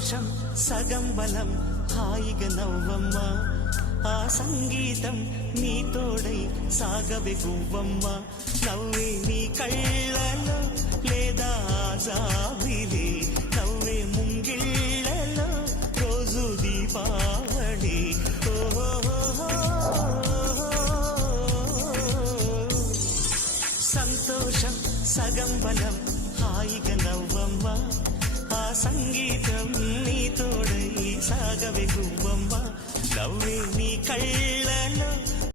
సంతోషం సగం బలం హాయిగా నవ్వమ్మ ఆ సంగీతం నీ తోడై సాగవే గువ్వమ్మ నవ్వే నీ కళ్ళలో లేదా జాబిలి నవ్వే ముంగిళ్ళలో రోజు దీపావళి సంతోషం సగం బలం హాయిగా నవ్వమ్మ ఆ సంగీతం నీ తోడై సాగవే గువ్వమ్మ నవ్వే నీ కళ్ళ